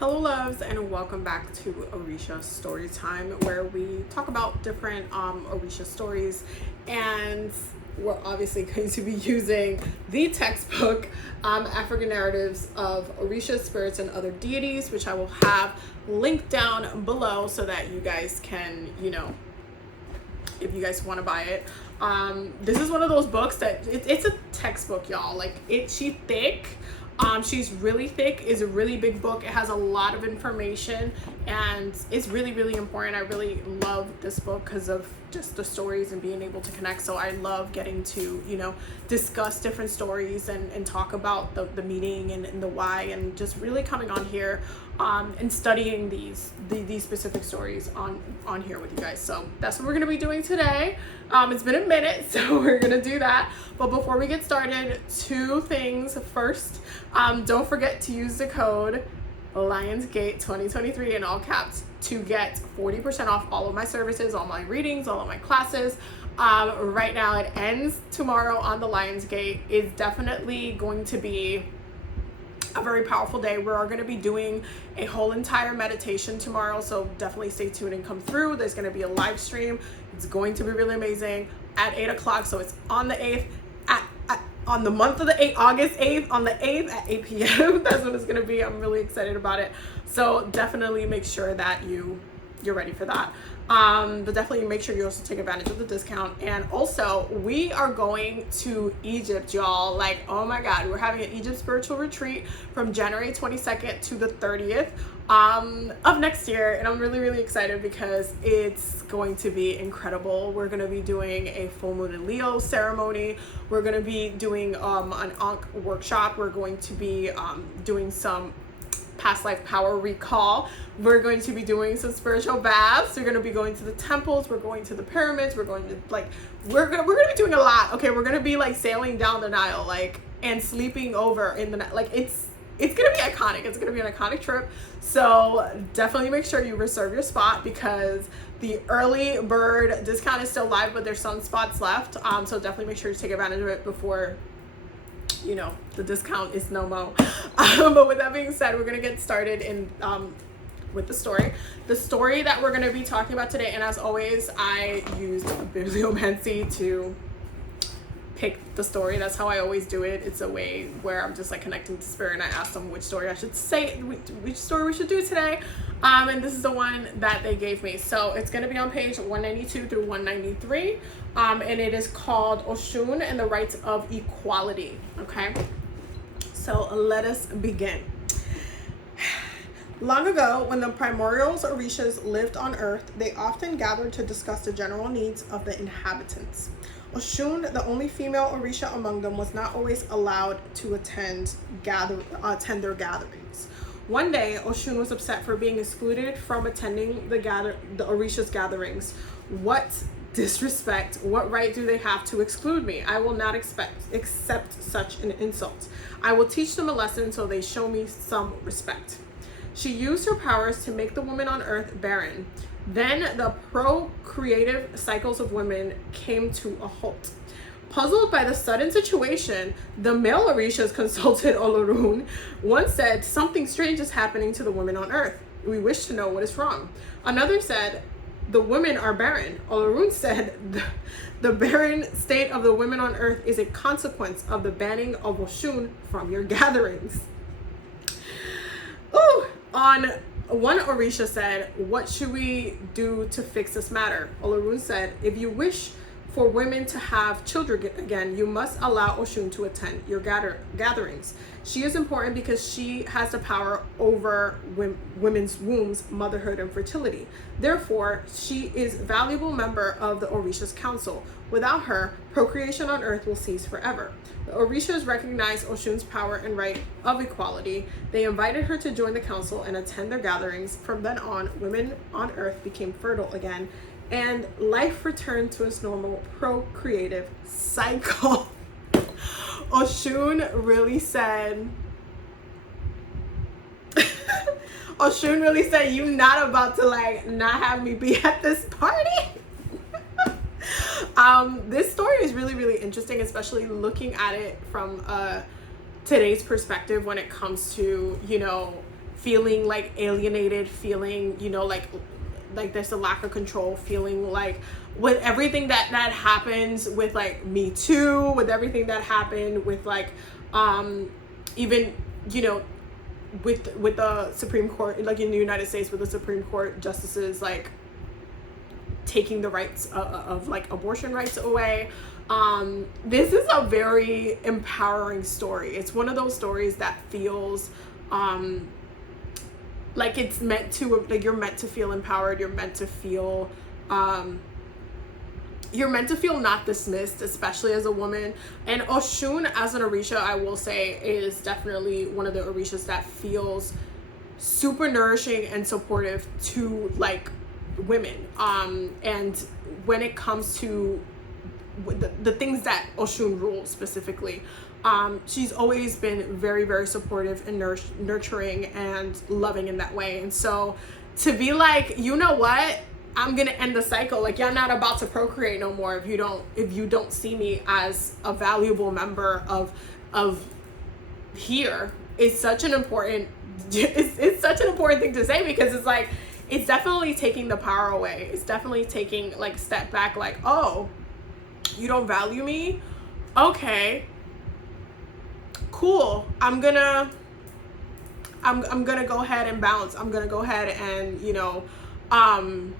Hello loves, and welcome back to ORISHA story time, where we talk about different ORISHA stories, and we're obviously going to be using the textbook African Narratives of Orisha Spirits and Other Deities, which I will have linked down below so that you guys can, if you guys want to buy it. This is one of those books that it's a textbook, y'all. Like she's thick. She's really thick. It's a really big book. It has a lot of information and it's really, really important. I really love this book because of just the stories and being able to connect. So I love getting to, discuss different stories and talk about the meaning and the why, and just really coming on here and studying these specific stories on here with you guys. So that's what we're going to be doing today. It's been a minute, so we're going to do that. But before we get started, two things. First, don't forget to use the code Lionsgate 2023 in all caps to get 40% off all of my services, all my readings, all of my classes. Right now it ends tomorrow on the Lionsgate. It's definitely going to be a very powerful day. We are going to be doing a whole entire meditation tomorrow, so definitely stay tuned and come through. There's going to be a live stream. It's going to be really amazing at 8 o'clock. So it's on the 8th on the month of the 8th, August 8th, on the 8th at 8 p.m. That's what it's going to be. I'm really excited about it. So definitely make sure that you're ready for that. But definitely make sure you also take advantage of the discount. And also, we are going to Egypt, y'all. Like, oh my God, we're having an Egypt spiritual retreat from January 22nd to the 30th of next year. And I'm really, really excited because it's going to be incredible. We're going to be doing a full moon in Leo ceremony. We're going to be doing an Ankh workshop. We're going to be doing some past life power recall. We're going to be doing some spiritual baths. We're going to be going to the temples. We're going to the pyramids. We're going to we're going to be doing a lot. Okay, we're going to be sailing down the Nile, and sleeping over in the night. It's going to be iconic. It's going to be an iconic trip. So definitely make sure you reserve your spot because the early bird discount is still live, but there's some spots left. So definitely make sure you take advantage of it before the discount is no mo. But with that being said, we're gonna get started with the story. The story that we're gonna be talking about today, and as always, I used bibliomancy to pick the story. That's how I always do it. It's a way where I'm just connecting to spirit, and I asked them which story I should say, which story we should do today. And this is the one that they gave me. So it's going to be on page 192 through 193. And it is called Osun and the Rights of Equality. Okay. So let us begin. Long ago, when the primordial Orishas lived on Earth, they often gathered to discuss the general needs of the inhabitants. Osun, the only female Orisha among them, was not always allowed to attend their gatherings. One day, Osun was upset for being excluded from attending the Orisha's gatherings. What disrespect! What right do they have to exclude me? I will not accept such an insult. I will teach them a lesson so they show me some respect. She used her powers to make the women on Earth barren. Then the procreative cycles of women came to a halt. Puzzled by the sudden situation, the male Orishas consulted Olorun. One said, "Something strange is happening to the women on Earth. We wish to know what is wrong." Another said, "The women are barren." Olorun said, the barren state of the women on Earth is a consequence of the banning of Osun from your gatherings." Ooh. One Orisha said, "What should we do to fix this matter?" Olorun said, "If you wish for women to have children again, you must allow Osun to attend your gatherings. She is important because she has the power over women's wombs, motherhood, and fertility. Therefore, she is a valuable member of the Orisha's council. Without her, procreation on Earth will cease forever." The Orishas recognized Osun's power and right of equality. They invited her to join the council and attend their gatherings. From then on, women on Earth became fertile again, and life returned to its normal procreative cycle. Osun really said, "You not about to not have me be at this party." This story is really, really interesting, especially looking at it from today's perspective when it comes to, feeling like alienated, feeling, you know, like there's a lack of control, feeling like with everything that happens with like Me Too, with everything that happened with like even, you know, with the Supreme Court, like in the United States, with the Supreme Court justices like taking the rights of like abortion rights away. This is a very empowering story. It's one of those stories that feels like it's meant to, like you're meant to feel empowered, you're meant to feel not dismissed, especially as a woman. And Oshun as an Orisha, I will say, is definitely one of the Orishas that feels super nourishing and supportive to like women. And when it comes to the things that Oshun rules specifically, she's always been very, very supportive and nurturing and loving in that way. And so to be like, you know what, I'm gonna end the cycle, like you're not about to procreate no more if you don't see me as a valuable member of here, is such an important it's such an important thing to say, because it's like, it's definitely taking the power away. It's definitely taking like a step back, like, oh, you don't value me? Okay, cool. I'm gonna go ahead and bounce. I'm gonna go ahead and, you know, I'm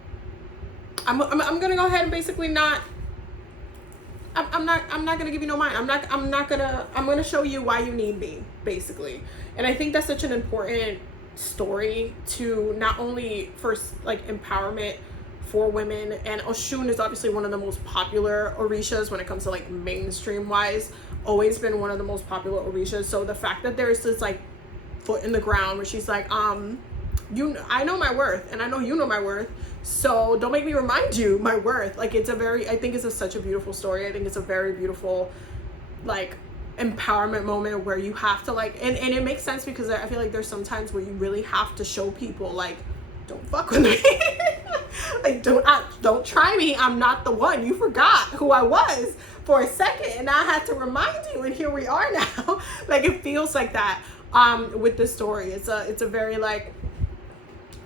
gonna go ahead and basically not, I'm not gonna give you no mind. I'm gonna show you why you need me, basically. And I think that's such an important story to not only for like empowerment for women, and Oshun is obviously one of the most popular Orishas when it comes to like mainstream wise, always been one of the most popular Orishas. So the fact that there's this like foot in the ground where she's like, I know my worth, and I know you know my worth, so don't make me remind you my worth. Like, it's a very, I think it's such a beautiful story. I think it's a very beautiful like empowerment moment where you have to like, and it makes sense, because I feel like there's some times where you really have to show people like, don't fuck with me. Like, don't try me. I'm not the one. You forgot who I was for a second, and I had to remind you, and here we are now. Like, it feels like that with this story. It's a very like,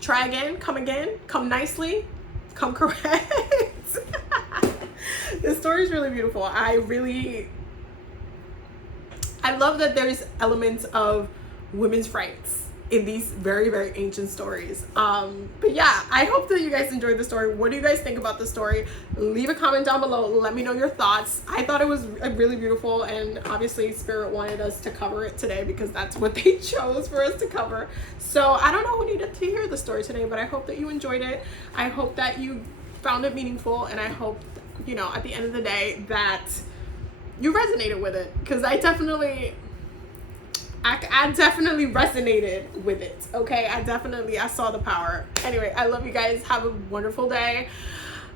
try again, come nicely, come correct. This story is really beautiful. I love that there's elements of women's rights in these very, very ancient stories. But yeah, I hope that you guys enjoyed the story. What do you guys think about the story? Leave a comment down below. Let me know your thoughts. I thought it was really beautiful, and obviously Spirit wanted us to cover it today because that's what they chose for us to cover. So I don't know who needed to hear the story today, but I hope that you enjoyed it. I hope that you found it meaningful, and I hope, you know, at the end of the day that you resonated with it, because I definitely resonated with it. Okay, I saw the power. Anyway, I love you guys. Have a wonderful day.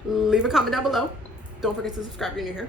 Leave a comment down below. Don't forget to subscribe if you're new here.